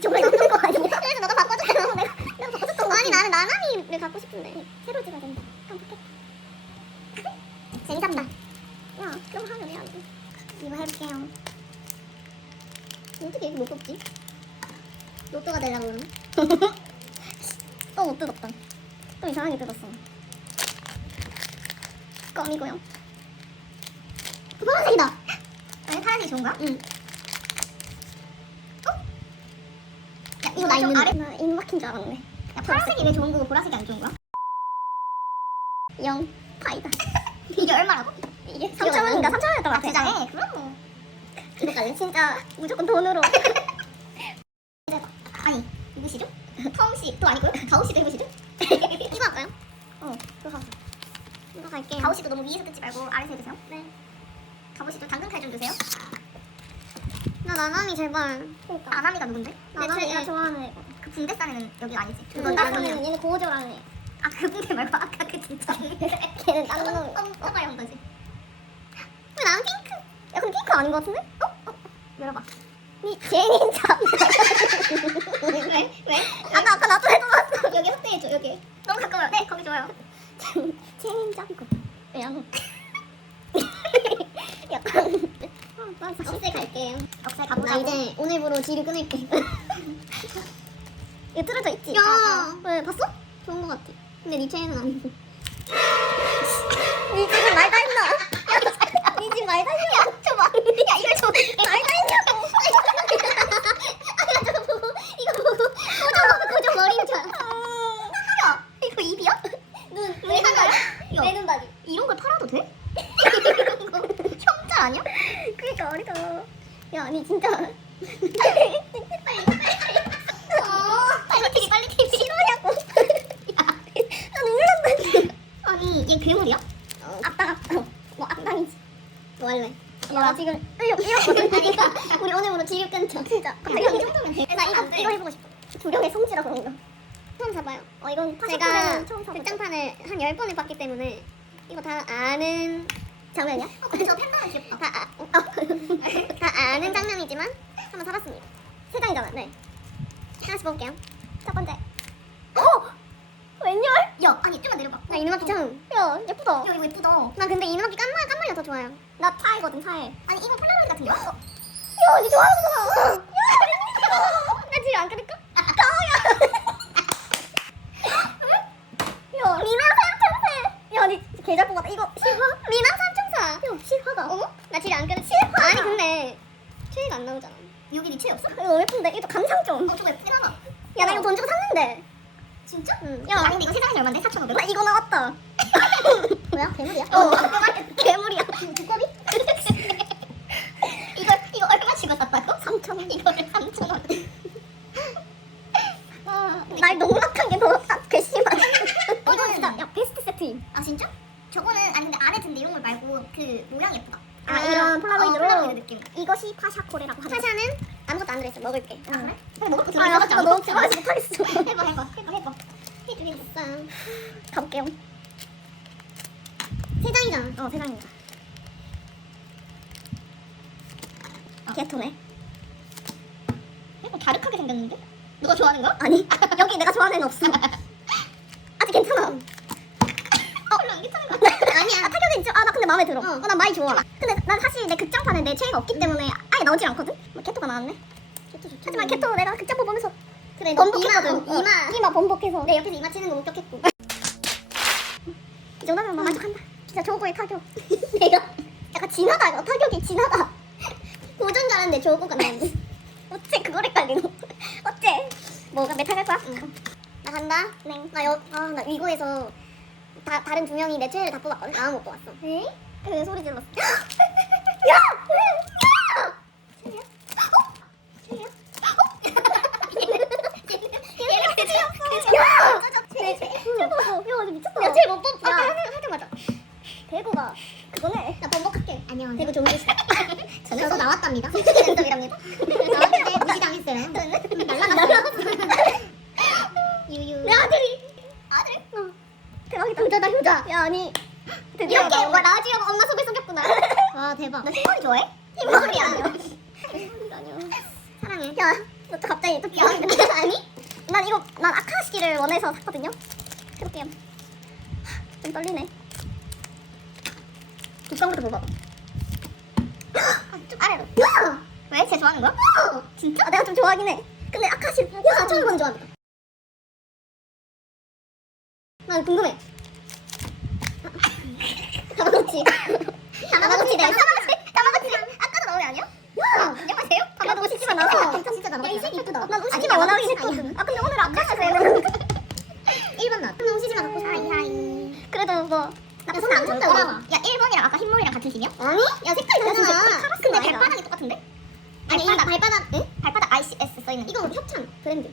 저거 나쁜 거 아니야? 그래서 너가 바꿔줬잖아. 내가 내가 바꿔줬던 거. 아니 나는 나나미를 갖고 싶은데 새로 찍어야 된다. 깜빡했다. 재밌었다. 야, 그럼 하면 해야지. 이거 해볼게요. 어떻게 이렇게 못 뽑지? 로또가 되려고 그러나? 또못 뜯었다. 또 이상하게 뜯었어. 껌이고요. 파란색이다. 아니 파란색이 좋은가? 응. 어? 야 이거 나. 나 이거 막힌 줄 알았네. 야 파란색이 왜 좋은 거고 보라색이 안 좋은 거야? 영 파이다. 이게 얼마라고? 이게 3천 원인가 3천 원이었던 것 같아. 아, 그럼 뭐. 이거 갈래? 진짜 무조건 돈으로. 아니 누구시죠? 터웅씨 또 아니고요? 가오씨도 해보시죠? 이거 할까요? 어 그거 하자 이거 갈게요 가오씨도 너무 위에서 뜯지 말고 아래서 해주세요 네 가오씨도 당근 칼 좀 드세요 나 나나미 제발 그러니까. 나나미가 누군데? 나나미 내가 좋아하는 애. 그 붕대 싸는 여기 아니지? 붕대싸는 얘는 고조라는 애. 아 그 붕대 말고 아까 그 진짜 걔는 다른 놈 엄마가 한 거지 왜 나는 핑크 야 근데 핑크 아닌 거 같은데? 어? 어? 열어봐 니 제닌자 왜? 왜? 아까 아까 나도 해줘봤어 여기 확대해줘 여기 너무 가까워요 네 거기 좋아요 제닌자 이거 왜안 약간 억세 갈게요. 억세 나 이제 오늘부로 뒤를 끊을게. 이거 틀어져 있지? 야! 왜 봤어? 좋은 거 같아. 근데 니 최애는 아니고. 니 지금 말다 했나? 니 지금 말다 했냐? 줘봐. 야 이걸 줘. 말다 했냐고 이거 보고 이거 보고 고정 고정 머리인 줄 알아 야 이거 입이야? 눈왜 하나야? 내눈 바지 이런 걸 팔아도 돼? 이런 거 형자 아니야? 그니까 어리다 야니 진짜. 빨리 빨리 빨리 TV 빨리 TV 싫어냐고 야, 나 난다 아니 얘 괴물이야? 어, 아빠가 뭐 악당이지. 뭐 할래? 나 지금 끌려 끌렸거든 그러니까 우리 오늘부로 지금 끊자. 진짜. 이 정도면 돼. 나 이거 이거 해보고 싶어. 두령의 성지라 그런가 처음 사봐요. 어 이건 제가 극장판을 한 10 번을 봤기 때문에 이거 다 아는 장면이야? 어 근데 저 팬더는 귀엽다. 다, 아, 어, 다 아는 장면이지만 한번 사봤습니다. 세 장이잖아. 네. 하나씩 볼게요. 첫 번째. 오! 웬열? 야 아니 좀만 내려봐. 나 이누마키 처음 야 예쁘다. 야 이거 예쁘다. 나 근데 이누마키 깐말 깐말이가 더 좋아요. 나 차이거든 차이. 아니 이거 폴라로이드 같은 거 야, 니 좋아하는 거잖아. 야, 나 뒤로 안 끊을까? 야, 미남 삼총사. 야, 니 개잘 뽑았다. 이거? 미남 삼총 사. 야, 실화다. 어머? 나 지금 안 끊어. 실화. 아니 근데 최애가 안 나오잖아. 여기 니 최애 없어? 이거 너무 예쁜데. 이거 감상 좀. 어, 저거 예쁘긴 하다. 야, 나 이거 돈 주고 샀는데. 진짜? 응. 야, 근데 이거 세상에 얼마인데? 4,500원? 나 이거 나왔다. 뭐야? 괴물이야? 어, 괴물이야. 두꺼비? 이거 이거 얼마 주고 샀다고? 3,000원. 이거를 3,000원. 날 농락한 게 더 괘씸하다. 이거 진짜 야 베스트 세트임. 아 진짜? 저거는 아니 근데 안에 든 내용물 말고 그 모양 예쁘다. 아, 이런 폴라로이드로 어, 폴라로이드 느낌. 이것이 파샤코레라고 하죠. 파샤는 아무것도 안 들어있어. 먹을게. 아 그래? 그래 먹을 거 들어있어. 아, 나 너무 좋아하지 못하겠어. 해봐 해봐 해봐 해봐. 해줘 해줘. 가볼게요. 세 장이잖아. 어 세 장입니다. 게토네. 약간 다르하게 생겼는데? 누가 좋아하는 거야? 아니 여기 내가 좋아하는 애는 없어 아직 괜찮아 어 별로 안 괜찮은 거 아니야 아, 타격은 있죠 아 나 근데 마음에 들어 어. 난 많이 좋아 근데 난 사실 내 극장판에 내 최애가 없기 때문에 아예 나오질 않거든 뭐 캐토가 나왔네 캐토 좋죠 하지만 캐토 내가 극장판 보면서 그래 번복했거든 이마, 어, 이마 이마 번복해서. 내 옆에서 이마 치는 거 목격했고. 이 정도면 뭐 만족한다. 진짜 저거의 타격. 내가 약간 진하다 이거. 타격이 진하다. 고전 줄 알았는데 저거가 나왔는데 어째 그걸 헷갈리노? 어째? 뭐가 메탈 갈 거야? 응. 나 간다. 네. 나 여, 아, 나 이거에서 다, 다른 두 명이 내 최애를 다 뽑았거든. 나만 못 뽑았어. 에? 그 소리 질렀어. 야! 야! 최애야? 어? 최애야? 야! 최애 야 미쳤다 야 제일 못 뽑. 야 하자마자 대구가 그거네 나 번복할게 안녕 대구 종교시 저는 나왔답니다 랜덤이랍니다 나왔는데 무시당했어요 날라갔어요 유유 내 아들이 아들? 어 대박이다 효자다 효자 야 아니 대박. 너 흰머리 좋아해? 흰머리 아니야. 사랑해. 야, 너 또 갑자기 또 비하는 아니? 난 이거 난 아카시를 원해서 샀거든요. 해볼게요. 좀 떨리네. 좀 아래로. 왜? 쟤 좋아하는 거야? 진짜? 아, 내가 좀 좋아하긴 해. 근데 아카시 야, 처음 건 좋아한다. 난 궁금해. 다마고치. 다 아까도 나오이 아니야? 야, 안녕하세요. 나도 우시지만 나서. 진짜 진짜 다마고치. 야, 이 색 이쁘다. 난 우시지만 원하긴 했거든. 아, 근데 오늘 아카시에서 얘는 1번 나. 그럼 우시지만 갖고 싶어. 하이 하이. 그래도 뭐 나쁘진 않은 것 같아. 야, 1번이랑 아까 흰머리랑 같은 색이야? 아니? 야, 색깔이 다르잖아. 근데 발바닥이 똑같은데? 아니, 발바닥, 발바닥, 응? 발바닥 ICS 써 있는 이거 협찬 브랜드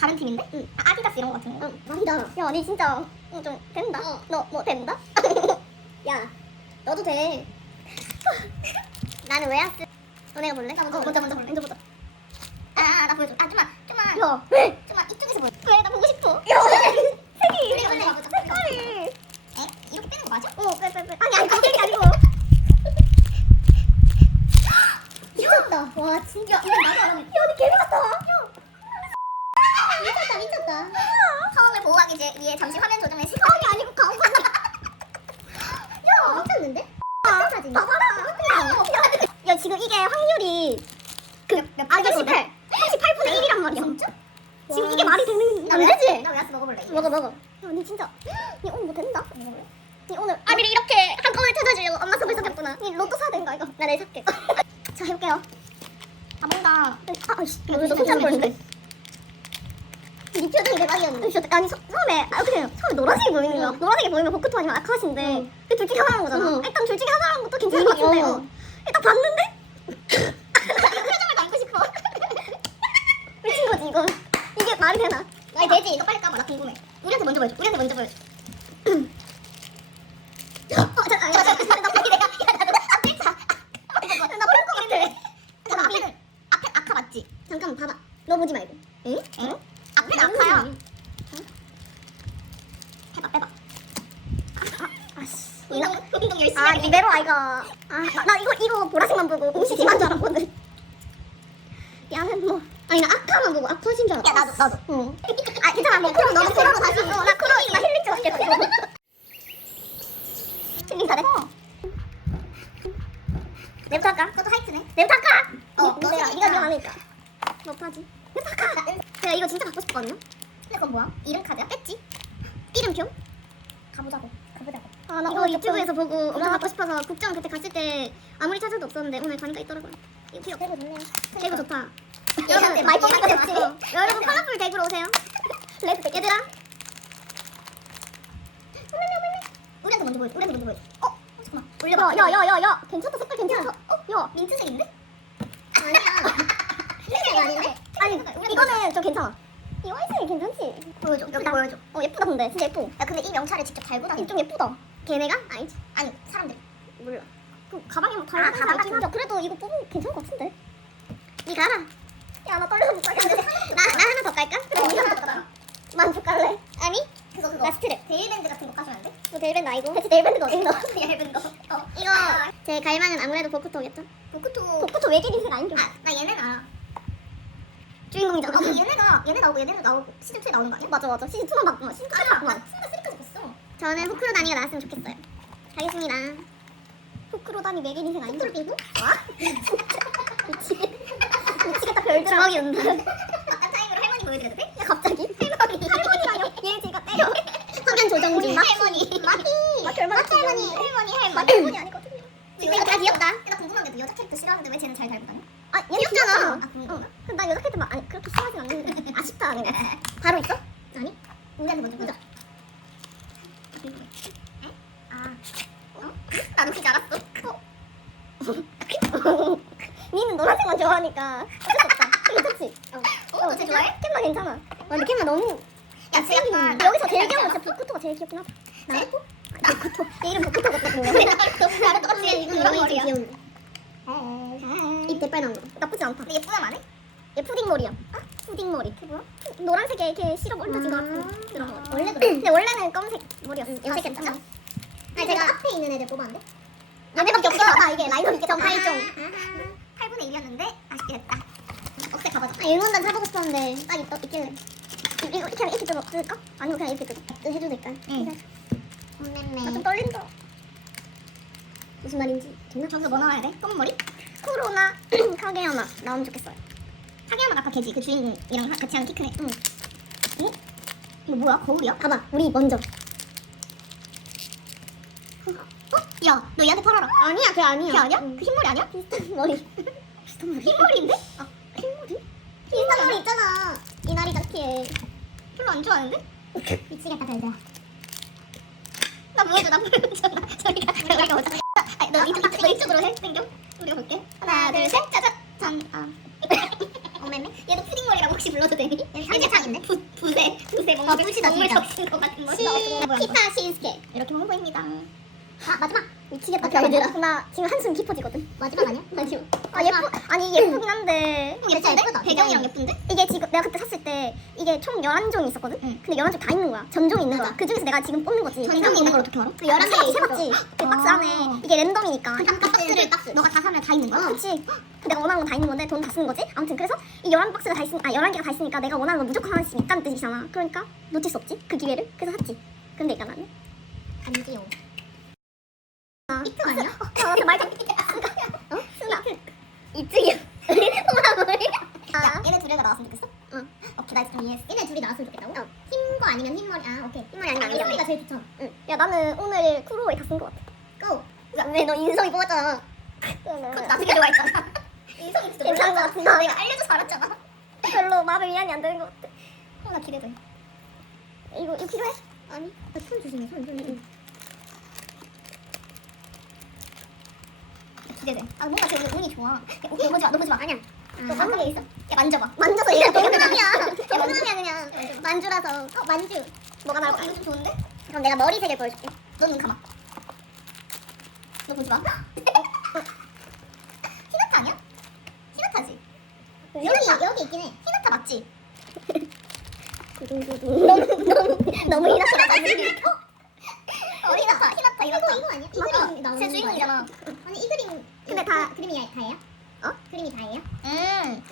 다른 팀인데? 응 아, 아디다스 이런 거 같은 거? 응 아니다 야, 니 진짜 어, 좀 된다? 너뭐 된다? 야, 너도 돼 나는 웨하스 너네가 볼래? 나 먼저, 먼저, 먼저 볼래? 먼저 보자 아, 아, 나 보여줘 아, 좀만, 좀만 야, 왜? 좀만 이쪽에서 보여 왜? 나 보고 싶어 야, 색이 우리가 먼저 가보자 색깔이 에? 이렇게 빼는 거 맞아? 어, 빼, 빼, 빼 아니, 아니, 그게 아니고 미쳤다. 와 진짜. 야, 이거 나도 안 하네. 야, 니 개미 같다. 미쳤다, 미쳤다. 처음에 보호하기 제- 위해 잠시 화면 조정을 시켜. 아니 아니고 가오가. 야, 미쳤는데? 야, 지금 이게 확률이 그 아기 18, 88분의 1이란 말이야. 진짜? 지금 이게 말이 되는 안 되지? 나 왜아스 먹어볼래? 먹어 먹어. 야, 니 진짜. 니 오늘 뭐 된다? 먹어볼래? 니 오늘 아비를 이렇게 한꺼번에 찾아주려고 엄마 선물 사줬구나. 니 로또 사야 되는 거 이거? 나 내일 살게. 자 해볼게요. 아 뭔가 아 아이씨 손잡 보이는데. 이 표정이 대박이었는데. 아니 처, 처음에 아 어떻게 처음에 노란색이 보이는 거야. 노란색이 보이면 포크토 아니면 아카시인데 그둘 중에 하나인 거잖아. 일단 둘 중에 하나인 것도 괜찮은 것 같은데. 어. 일단 봤는데 표정을 담고 싶어. 미친 거지 이거. 이게 말이 되나? 말이 되지. 이거 빨리 까봐. 나 궁금해. 우리한테 먼저 보여줘. 우리한테 먼저 보여줘. 어, 잠깐, 잠깐, 잠깐, 나 보기 내가, 야, 나도 앞에 자, 나볼것 같아. 잠깐, 앞에, 앞에 아카 맞지? 잠깐 봐봐. 너 보지 말고. 응? 응? 앞에 아카야. 해봐, 빼봐. 아, 아씨. 운동, 운동 리베로 아이가. 아, 나, 나 이거 이거 보라색만 보고 공시지만 줄 알았거든. 야는 뭐. 아니 나 아카만 보고 아파진 줄 알았어. 야 나도 나도. 응. 아 괜찮아. 뭐 크로 너무 크로로 다시. 어, 나 크로 나 힐링 좀 할게. 크로. 힐링 다 됐어. 내부터 할까? 너도 하이트네. 내부터 할까? 어, 너 내가 네가 네가 하니까. 못하지. 내부터 할까? 내가 이거 진짜 갖고 싶거든요. 근데 그건 뭐야? 이름 카드야? 뺐지? 이름표? 가보자고. 아, 나 이거 유튜브에서 보고 엄청 갖고 싶어서 국정 그때 갔을 때 아무리 찾아도 없었는데 오늘 가니까 있더라고요. 이거 귀엽. 대구 좋네요. 대구 좋다. 여러분 많이 뽑니까 좋지? 여러분 컬러풀 대구로 오세요. 레드 백. 얘들아. 우리한테 먼저 보여줘. 우리한테 먼저 보여줘. 어? 잠깐만. 올려봐. 야, 야, 야, 야. 괜찮다. 색깔 괜찮다. 어? 야, 민트색인데? 아니야. 민트색 아닌데? 아니, 이거는 좀 괜찮아. 이 화이트색이 괜찮지? 보여줘. 여기 보여줘. 어, 예쁘다 근데. 진짜 예뻐. 야, 근데 이 명찰을 직접 달고 다니. 좀 예쁘다. 걔네가? 아니지. 아니, 사람들. 몰라. 그 가방에 뭐 달고 아, 가방 같은 그래도 이거 뽑으면 괜찮을 것 같은데. 니가 알아. 야, 나 떨려서 못 가겠는데. 나, 나 하나 더 깔까? 그래, 이거 하나 더 깔아. 만족 갈래? 아니? 그거 그거. 나 스트랩. 데일밴드 같은 거 까주면 안 돼? 뭐 데일밴드 아니고? 대체 데일밴드가 어딨어? 얇은 거. 어. 이거 제 갈망은 아무래도 보크토겠죠? 보크토. 보크토 외계인색 아닌데? 아, 나 얘네는 알아. 주인공이잖아. 아니, 얘네가 얘네 나오고 얘네도 나오고 시즌 2에 나오는 거 아니야? 맞아 맞아. 시즌 2만 봤구만. 시즌 2만 봤구만. 시즌 3까지 봤어. 저는 후크로 다니가 나왔으면 좋겠어요. 가겠습니다. 후크로 다니 외계인 인생 아닌가? 후크로 비고? 와? 미치겠 미치겠다 별들 주먹이 온다. 아까 타임으로 할머니 보여드려도 돼? 야 갑자기? 할머니 할머니라뇨? 얘 제가 때려. 화면 조정 중. 할머니. 마키. 마키 얼마나 할머니. 할머니 할머니. 마키 할머니 아니거든요. 지금 이거 다 귀엽다. 나 궁금한 게너 여자 캐릭터 싫어하는데 왜 쟤는 잘 달고 다녀? 아 얘는 귀엽잖아. 아? 응. 나 여자 캐릭터 막 아니 그렇게 싫어하진 않는데 아쉽다 아니. 바로 있어? 나도 그지 알았어. 어? 니는 노란색만 좋아하니까. 괜찮지? 어. 어, 너쟤 좋아해? 캠마 괜찮아. 와, 근데 캠마 너무. 야, 쟤 약간 여기서 제일 귀여운 건 진짜 보크토가 제일 귀엽긴 하다. 나? 나 보크토. 내 이름 보크토 같거든요. 나랑 똑같이 이거 노란 머리야. 귀여운데. 입 대빨 나온 거. 나쁘지 않다. 근데 얘 뿌염 안 해? 얘 푸딩 머리야. 아? 푸딩 머리. 그게 뭐야? 노란색에 이렇게 시럽 얹어진 거 같은 그런 거. 원래 그래. 근데 원래는 검은색 머리였어. 염색했잖아. 아니 제가 앞에 있는 애들 뽑았는데? 얘네밖에 없어. 나 이게 라이더 있게 전 8종. 8분의 1이었는데 아쉽게 됐다. 억세 가봐줘. 아 일본단 사보고 싶었는데 딱 있, 있길래. 이거 이렇게 그냥 이렇게 뜯어 뜯을까? 아니면 그냥 이렇게 뜯어 해도 될까? 응. 나좀 떨린다. 무슨 말인지. 정말 저기서 뭐 나와야 돼? 검은 머리? 코로나 카게야마 나오면 좋겠어요. 카게야마 아까 걔지 그 주인이랑 같이 하는 키 크네. 응. 어? 이거 뭐야? 거울이야? 봐봐, 우리 먼저. 어? 야, 너 얘한테 팔아라. 아니야, 걔 아니야. 걔 아니야? 그 흰머리 아니야? 비슷한 머리. 비슷한 머리? 흰머리인데? 아, 흰머리? 비슷한 머리 있잖아. 이나리 자키에. 별로 안 좋아하는데? 미치겠다, 별들. 나 보여줘, 나 보여줘. 나 저리가, 저리가 오자. 아, 너 이쪽, 너 이쪽으로 해, 당겨. 우리가 볼게. 하나, 둘, 셋, 짜잔. 짠. 아. 어메메? 얘도 푸딩머리라고 혹시 불러도 되니? 상대창인데? 부, 부세, 부세 뭔가 부시다, 동물 진짜. 적신 것 같은 머리. 시- 키타 신스케. 이렇게 보면 보입니다. 아 마지막. 미치겠다 별들아. 나. 지금 한숨 깊어지거든. 마지막 아니야? 잠시만 아 예쁘 아니 예쁘긴 한데. 진짜 예쁘다. 배경이랑 예쁜데? 이게 지금 내가 그때 샀을 때 이게 총 11종이 있었거든? 응. 근데 11종 다 있는 거야. 전종이 있는 거야. 맞아. 그 중에서 내가 지금 뽑는 거지. 전종이 있는 걸 어떻게 알아? 그 11개 있어. 사봤지 그 박스 아. 안에 이게 랜덤이니까. 그 박스를 박스. 너가 다 사면 다 있는 거야? 그치. 그 내가 원하는 건 다 있는 건데 돈 다 쓰는 거지? 아무튼 그래서 이 11박스가 다 있으니 아 11개가 다 있으니까 내가 원하는 건 무조건 하나씩 있다는 뜻이잖아. 그러니까 놓칠 수 없지? 그 기회를? 그래서 샀지. 근데 일단 나는 안지요. 아, 이트 아니야? 어, 나한테 말 좀. 어? 순아. 이쪽이야. 뭐라 뭐래? 야, 얘네 둘이가 나왔으면 좋겠어? 응. 오케이, 나 이해했어. 얘네 둘이 나왔으면 좋겠다고? 어. 흰 거 아니면 흰 머리. 아, 오케이. 흰 머리 아니면 안 흰 머리가 제일 좋죠. 응. 야 나는 오늘 쿠로에 다쓴것 같아. 고! 왜너 인성이 뽑았잖아. 그것도 나중에 좋아했잖아. 인성이 진짜 괜찮은 것 몰랐잖아. 같은데. 내가 알려줘서 알았잖아. 별로 말을 위안이 안 되는 것 같아. 어, 나 기대돼. 이거 이거 필요해? 아니, 손 조심해, 손, 손. 응. 기대돼. 아, 뭔가 되게 운이 좋아. 야, 오케이, 보지 마, 너 보지 마. 아니야. 너 깜빡이 어, 있어? 야, 만져봐. 만져서 얘가 동그라미야. 동그라미야 그냥. 만주라서. 어, 만주. 뭐가 어, 나올까? 이거 좀 좋은데? 그럼 내가 머리색을 보여줄게. 너눈 감아. 너 보지 마. 히나타 아니야? 히나타지? 여기, 여기 있긴 해. 히나타 맞지? 너무 너무 너무 이나가 어, 히나타, 히나타 이거 이거 아니야? 이. 그림 나오는 제거 주인공이잖아. 아니 이 그림 근데 다- 그림이 야- 다예요? 어? 그림이 다예요? 음.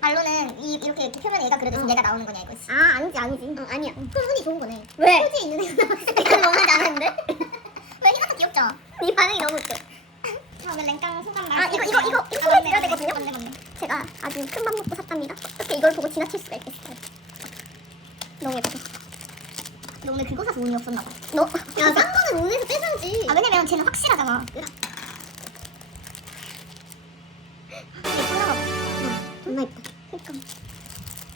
말로는 이 이렇게 이렇게 표면에 얘가 그려져서 어. 얘가 나오는 거냐 이거지. 아 아니지 아니지. 어, 아니야. 그럼 운이 좋은 거네. 왜? 표지에 있는 애가. 이건 뭔지 아는데? 왜 히나타 귀엽잖아. 네 반응이 너무 웃겨. 오늘 랭깡 소감 아, 이거, 이거, 이거, 이거 맞네, 보여드려야 되거든요? 맞네, 맞네. 제가 아주 큰 맘 먹고 샀답니다. 어떻게 이걸 보고 지나칠 수가 있겠어요? 너무 예뻐. 너 오늘 그거 사서 운이 없었나 봐. 너, 야, 싼 거는 운에서 빼서지. 아, 왜냐면 쟤는 확실하잖아. 정말 예뻐. 그니까.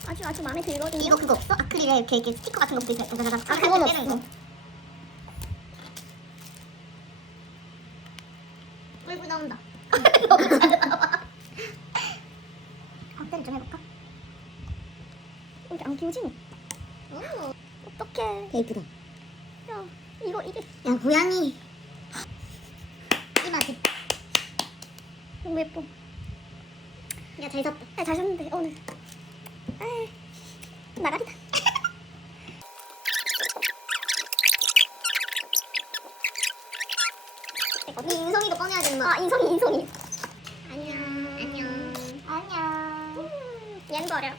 아주 아주 마음에 들거든요. 이거 그거 없어? 아크릴에 이렇게, 이렇게 스티커 같은 거 붙어 있어. 아, 그건 없어. 예뻐. 야, 잘 잤다. 야, 잘 잤는데, 오늘. 아, 나가리다. 언니 인성이도 꺼내야 되는 거. 아, 인성이, 인성이. 안녕. 안녕. 안녕. 음, 버려.